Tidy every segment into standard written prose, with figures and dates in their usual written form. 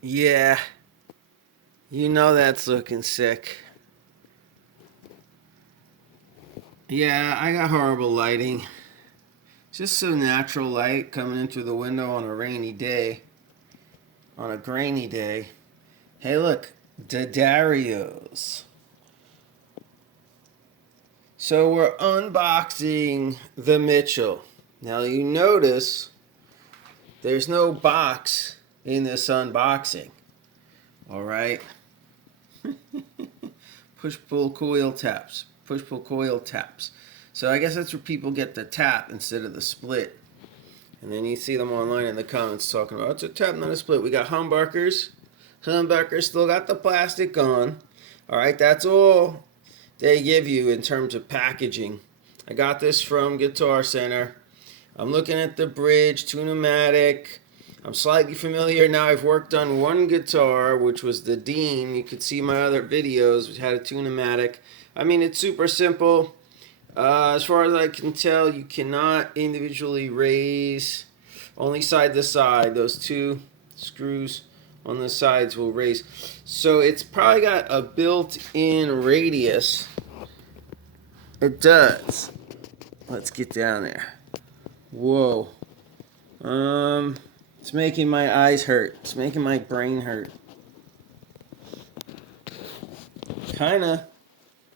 Yeah, you know that's looking sick. Yeah, I got horrible lighting. Just some natural light coming in through the window on a rainy day. On a grainy day. Hey, look, Dadarios. So we're unboxing the Mitchell. Now you notice there's no box in this unboxing. All right. Push pull coil taps. Push pull coil taps. So I guess that's where people get the tap instead of the split. And then you see them online in the comments talking about it's a tap, not a split. We got humbuckers. Humbuckers still got the plastic on. All right, that's all they give you in terms of packaging. I got this from Guitar Center. I'm looking at the bridge, Tunematic. I'm slightly familiar now. I've worked on one guitar, which was the Dean. You could see my other videos, which had a Tunematic. I mean, it's super simple. As far as I can tell, you cannot individually raise, only side to side. Those two screws on the sides will raise. So it's probably got a built-in radius. It does. Let's get down there. Whoa. It's making my eyes hurt. It's making my brain hurt. Kinda.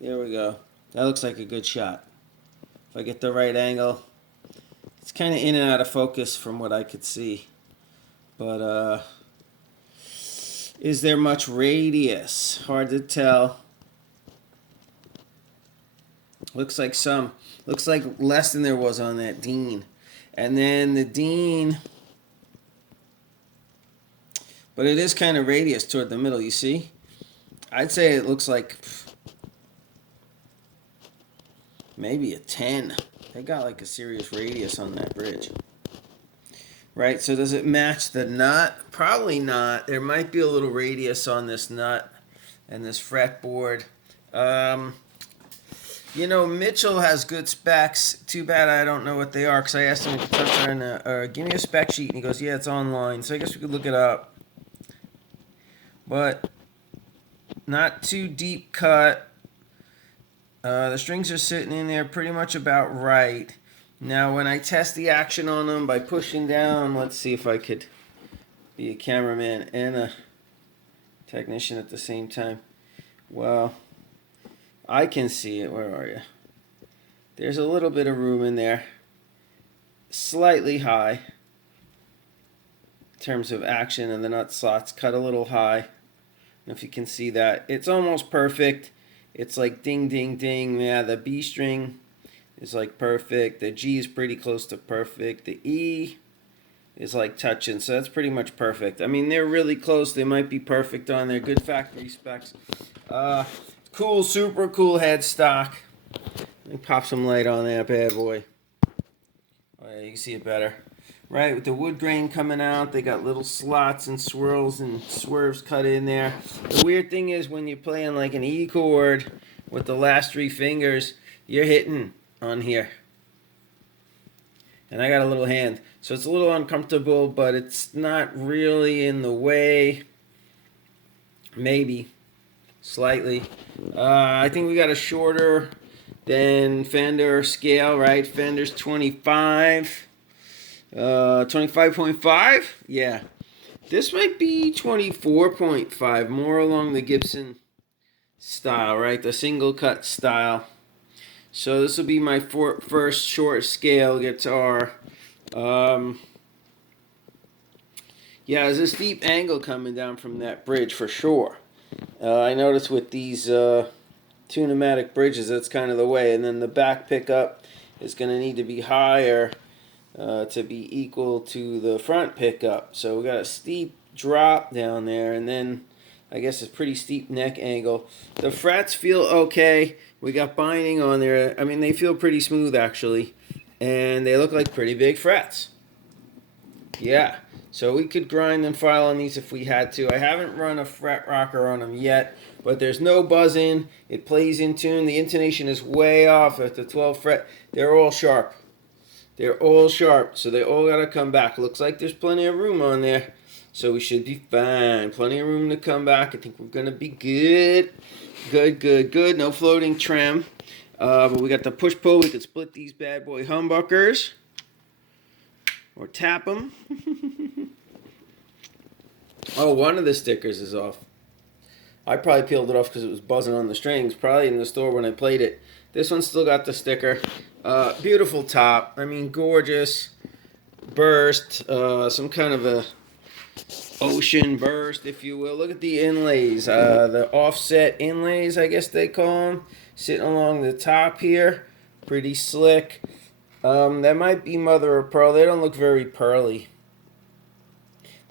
There we go. That looks like a good shot. If I get the right angle. It's kind of in and out of focus from what I could see. But, is there much radius? Hard to tell. Looks like some. Looks like less than there was on that Dean. And then the Dean, but it is kind of radius toward the middle, you see? I'd say it looks like maybe a 10. They got like a serious radius on that bridge. Right, so does it match the nut? Probably not. There might be a little radius on this nut and this fretboard. You know, Mitchell has good specs. Too bad I don't know what they are, because I asked him to give me a spec sheet, and he goes, yeah, it's online. So I guess we could look it up. But not too deep cut. The strings are sitting in there pretty much about right. Now, when I test the action on them by pushing down, let's see if I could be a cameraman and a technician at the same time. Well, I can see it. Where are you? There's a little bit of room in there. Slightly high in terms of action, and the nut slots cut a little high. If you can see that. It's almost perfect. It's like ding, ding, ding. Yeah, the B string is like perfect. The G is pretty close to perfect. The E is like touching, so that's pretty much perfect. I mean, they're really close. They might be perfect on there. Good factory specs. Cool, super cool headstock. Let me pop some light on that bad boy. Oh yeah, you can see it better. Right, with the wood grain coming out, they got little slots and swirls and swerves cut in there. The weird thing is when you're playing like an E chord with the last three fingers, you're hitting on here. And I got a little hand, so it's a little uncomfortable, but it's not really in the way. Maybe. Slightly. I think we got a shorter than Fender scale, right? Fender's 25. 25.5? Yeah. This might be 24.5, more along the Gibson style, right? The single cut style. So this will be my first short scale guitar. Yeah, there's a steep angle coming down from that bridge for sure. I noticed with these Tunematic bridges, that's kind of the way. And then the back pickup is going to need to be higher to be equal to the front pickup. So we got a steep drop down there, and then I guess a pretty steep neck angle. The frets feel okay. We got binding on there. I mean, they feel pretty smooth actually, and they look like pretty big frets. Yeah, so we could grind and file on these if we had to. I haven't run a fret rocker on them yet, but there's no buzzing. It plays in tune. The intonation is way off at the 12th fret. They're all sharp. They're all sharp, so they all got to come back. Looks like there's plenty of room on there. So we should be fine. Plenty of room to come back. I think we're going to be good. Good. No floating trim. But we got the push-pull. We could split these bad boy humbuckers. Or tap them. Oh, one of the stickers is off. I probably peeled it off because it was buzzing on the strings. Probably in the store when I played it. This one still got the sticker. Beautiful top. I mean, gorgeous. Burst. Some kind of a ocean burst, if you will. Look at the inlays. The offset inlays, I guess they call them. Sitting along the top here. Pretty slick. That might be mother of pearl. They don't look very pearly.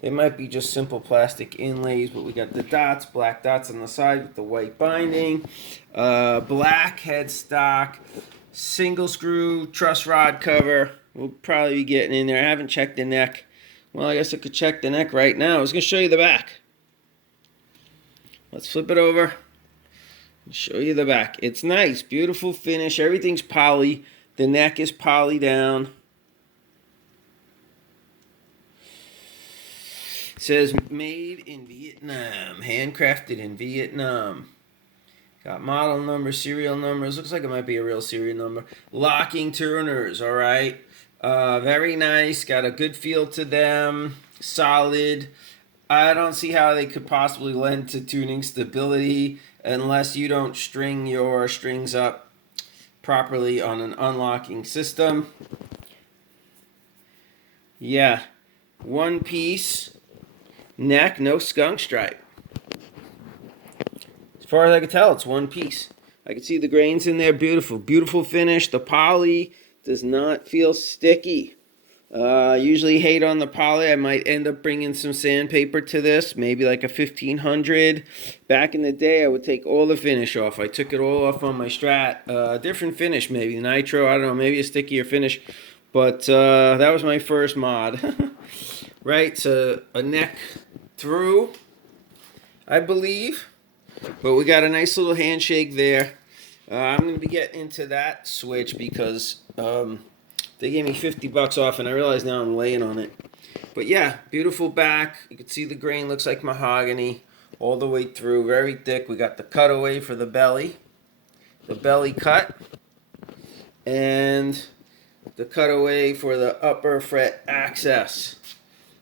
They might be just simple plastic inlays, but we got the dots, black dots on the side with the white binding. Black headstock, single screw truss rod cover. We'll probably be getting in there. I haven't checked the neck. Well, I guess I could check the neck right now. I was going to show you the back. Let's flip it over and show you the back. It's nice, beautiful finish. Everything's poly. The neck is poly down. It says made in Vietnam, handcrafted in Vietnam. Got model numbers, serial numbers. Looks like it might be a real serial number. Locking turners, all right. Very nice. Got a good feel to them. Solid. I don't see how they could possibly lend to tuning stability unless you don't string your strings up properly on an unlocking system. Yeah. One piece. Neck, no skunk stripe. As far as I can tell, it's one piece. I can see the grains in there. Beautiful finish. The poly does not feel sticky. Usually hate on the poly. I might end up bringing some sandpaper to this, maybe like a 1500. Back in the day, I would take all the finish off. I took it all off on my Strat. Different finish, maybe nitro. I don't know, maybe a stickier finish. But that was my first mod. Right, so a neck through, I believe. But we got a nice little handshake there. I'm going to be getting into that switch because they gave me $50 off, and I realize now I'm laying on it. But yeah, beautiful back. You can see the grain looks like mahogany all the way through. Very thick. We got the cutaway for the belly cut, and the cutaway for the upper fret access.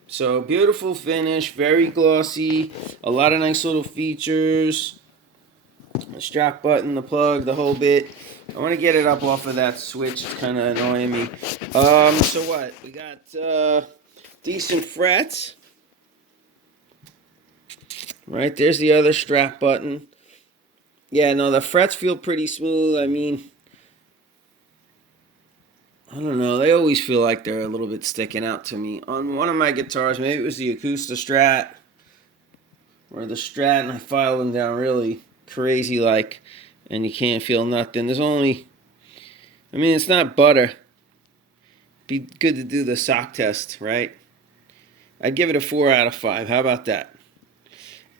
So beautiful finish, very glossy, a lot of nice little features. The strap button, the plug, the whole bit. I want to get it up off of that switch. It's kind of annoying me. So what? We got decent frets. Right, there's the other strap button. Yeah, no, the frets feel pretty smooth. I mean, I don't know. They always feel like they're a little bit sticking out to me. On one of my guitars, maybe it was the Acoustic Strat or the Strat, and I filed them down really crazy like, and you can't feel nothing. There's only, I mean, it's not butter. Be good to do the sock test, right? I'd give it a 4 out of 5. How about that?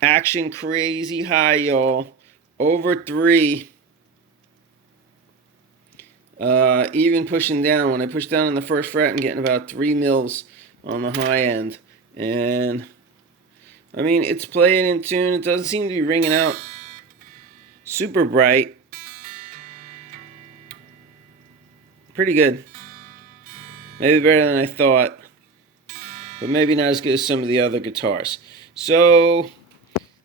Action crazy high, y'all. Over 3. Even pushing down, when I push down on the first fret, I'm getting about 3 mils on the high end. And, I mean, it's playing in tune. It doesn't seem to be ringing out super bright. Pretty good. Maybe better than I thought. But maybe not as good as some of the other guitars. So,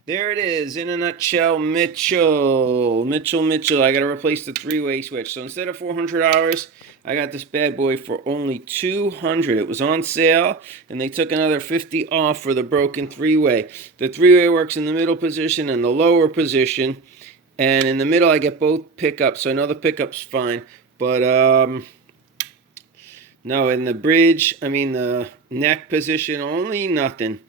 there it is, in a nutshell, Mitchel. I got to replace the 3-way switch. So instead of $400, I got this bad boy for only $200. It was on sale, and they took another $50 off for the broken 3-way. The 3-way works in the middle position and the lower position. And in the middle, I get both pickups, so I know the pickup's fine. But, no, in the bridge, I mean the neck position, only nothing.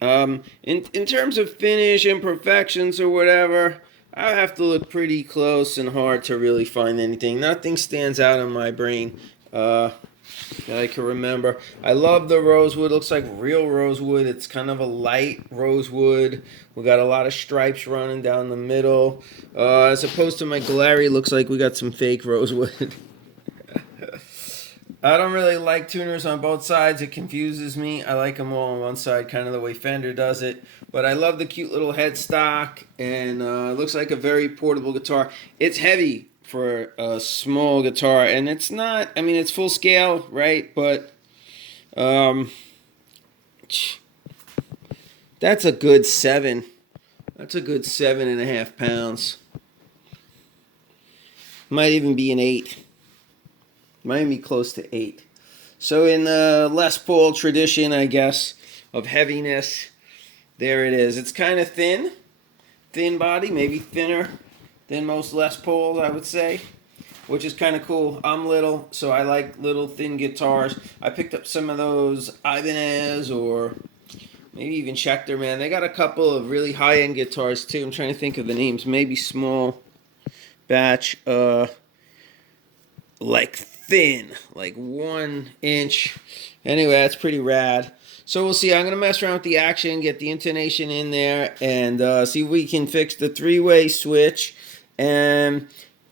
In terms of finish, imperfections, or whatever, I have to look pretty close and hard to really find anything. Nothing stands out in my brain that I can remember. I love the rosewood. It looks like real rosewood. It's kind of a light rosewood. We got a lot of stripes running down the middle. As opposed to my Galari, looks like we got some fake rosewood. I don't really like tuners on both sides. It confuses me. I like them all on one side, kind of the way Fender does it. But I love the cute little headstock, and it looks like a very portable guitar. It's heavy for a small guitar, and it's not. I mean, it's full scale, right? But um, that's a good 7. That's a good 7.5 pounds. Might even be an 8. Might be close to 8. So in the Les Paul tradition, I guess, of heaviness, there it is. It's kind of thin body, maybe thinner than most Les Pauls, I would say, which is kind of cool. I'm little, so I like little thin guitars. I picked up some of those Ibanez or maybe even Schecter, man. They got a couple of really high-end guitars, too. I'm trying to think of the names. Maybe small batch, like thin, like 1 inch. Anyway, that's pretty rad. So we'll see. I'm going to mess around with the action, get the intonation in there, and see if we can fix the 3-way switch. And,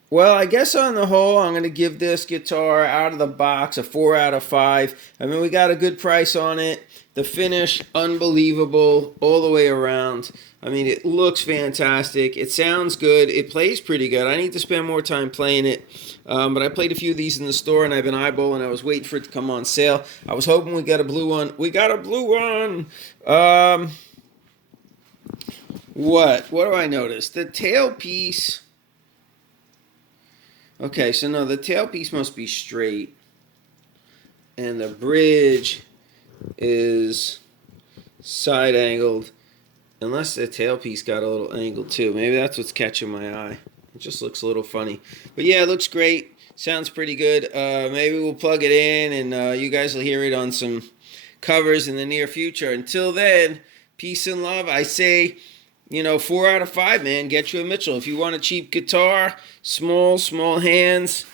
well, I guess on the whole, I'm going to give this guitar out of the box a 4 out of 5. I mean, we got a good price on it. The finish, unbelievable all the way around. I mean, it looks fantastic. It sounds good. It plays pretty good. I need to spend more time playing it. But I played a few of these in the store, and I've been eyeballing. I was waiting for it to come on sale. I was hoping we got a blue one. We got a blue one. What do I notice? The tailpiece. Okay, so no, the tailpiece must be straight. And the bridge is side angled. Unless the tailpiece got a little angle too. Maybe that's what's catching my eye. It just looks a little funny. But yeah, it looks great. Sounds pretty good. Maybe we'll plug it in and you guys will hear it on some covers in the near future. Until then, peace and love. I say, 4 out of 5, man. Get you a Mitchell. If you want a cheap guitar, small hands,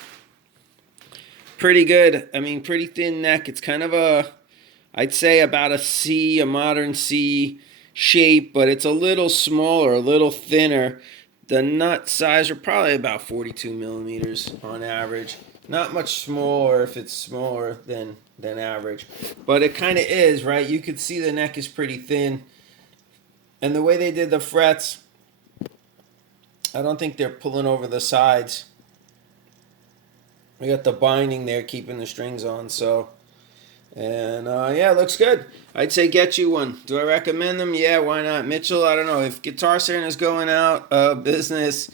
pretty good. I mean, pretty thin neck. It's kind of I'd say about a C, a modern C shape, but it's a little smaller, a little thinner. The nut size are probably about 42 millimeters on average. Not much smaller if it's smaller than average. But it kind of is, right? You could see the neck is pretty thin. And the way they did the frets, I don't think they're pulling over the sides. We got the binding there keeping the strings on, so... And, yeah, it looks good. I'd say get you one. Do I recommend them? Yeah, why not? Mitchell, I don't know. If Guitar Center is going out of business,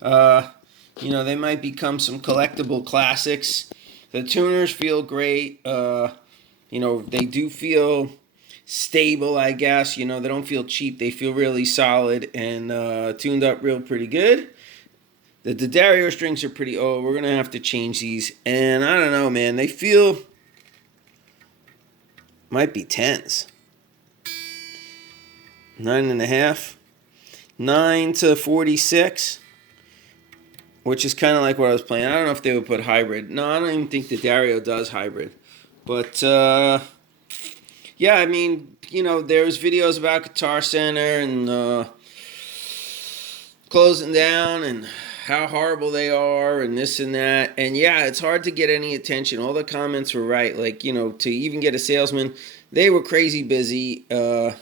they might become some collectible classics. The tuners feel great. They do feel stable, I guess. They don't feel cheap. They feel really solid and tuned up real pretty good. The D'Addario strings are pretty old. We're going to have to change these. And I don't know, man. They feel... Might be 10s. 9.5. 9 to 46. Which is kind of like what I was playing. I don't know if they would put hybrid. No, I don't even think the Dario does hybrid. But, yeah, I mean, there's videos about Guitar Center and closing down and how horrible they are and this and that. And yeah, it's hard to get any attention. All the comments were right. Like, to even get a salesman, they were crazy busy. To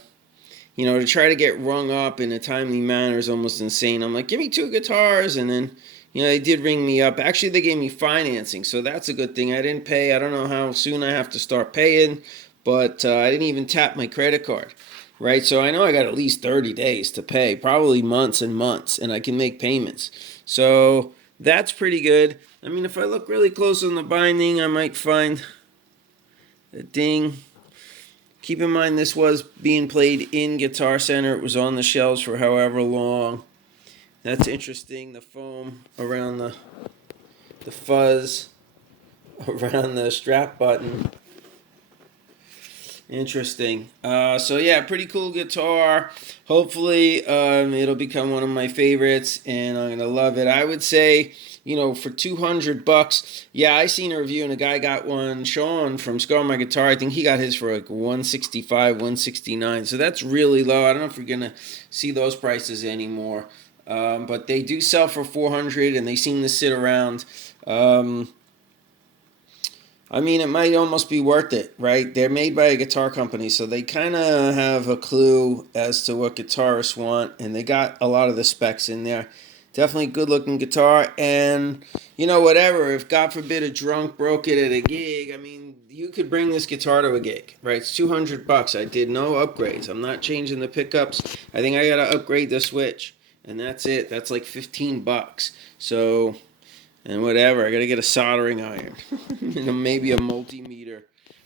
try to get rung up in a timely manner is almost insane. I'm like, give me 2 guitars. And then, they did ring me up. Actually, they gave me financing, so that's a good thing. I didn't pay. I don't know how soon I have to start paying, but I didn't even tap my credit card. Right, so I know I got at least 30 days to pay, probably months and months, and I can make payments. So that's pretty good. I mean, if I look really close on the binding, I might find a ding. Keep in mind this was being played in Guitar Center. It was on the shelves for however long. That's interesting. The foam around the fuzz around the strap button. Interesting. So yeah, pretty cool guitar. Hopefully, it'll become one of my favorites, and I'm gonna love it. I would say, for $200, yeah, I seen a review, and a guy got one. Sean from Scar My Guitar, I think he got his for like $165, $169. So that's really low. I don't know if we're gonna see those prices anymore, but they do sell for $400, and they seem to sit around. I mean, it might almost be worth it, right? They're made by a guitar company, so they kind of have a clue as to what guitarists want, and they got a lot of the specs in there. Definitely good looking guitar, and whatever. If God forbid a drunk broke it at a gig, I mean, you could bring this guitar to a gig, right? It's $200. I did no upgrades. I'm not changing the pickups. I think I gotta upgrade the switch, and that's it. That's like $15. So. And whatever, I gotta get a soldering iron, and maybe a multimeter,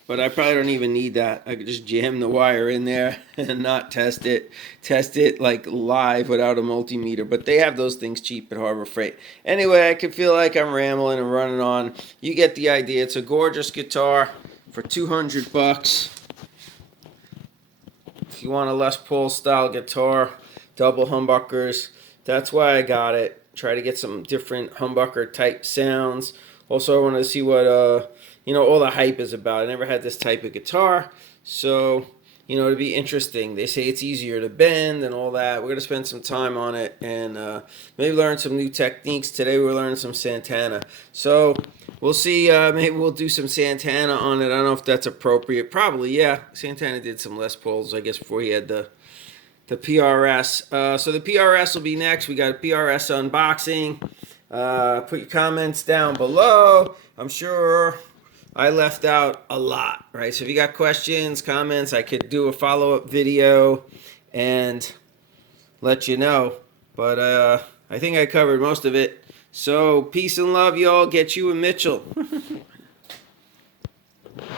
but I probably don't even need that. I could just jam the wire in there and not test it like live without a multimeter. But they have those things cheap at Harbor Freight. Anyway, I could feel like I'm rambling and running on. You get the idea. It's a gorgeous guitar for $200. If you want a Les Paul style guitar, double humbuckers, that's why I got it. Try to get some different humbucker type sounds. Also, I wanted to see what all the hype is about. I never had this type of guitar, so it'd be interesting. They say it's easier to bend and all that. We're gonna spend some time on it and maybe learn some new techniques. Today we're learning some Santana, so we'll see. Maybe we'll do some Santana on it. I don't know if that's appropriate. Probably, yeah. Santana did some Les Pauls, I guess, before he had the PRS. So the PRS will be next. We got a PRS unboxing. Put your comments down below. I'm sure I left out a lot, right? So if you got questions, comments, I could do a follow-up video and let you know. But I think I covered most of it. So peace and love, y'all. Get you a Mitchell.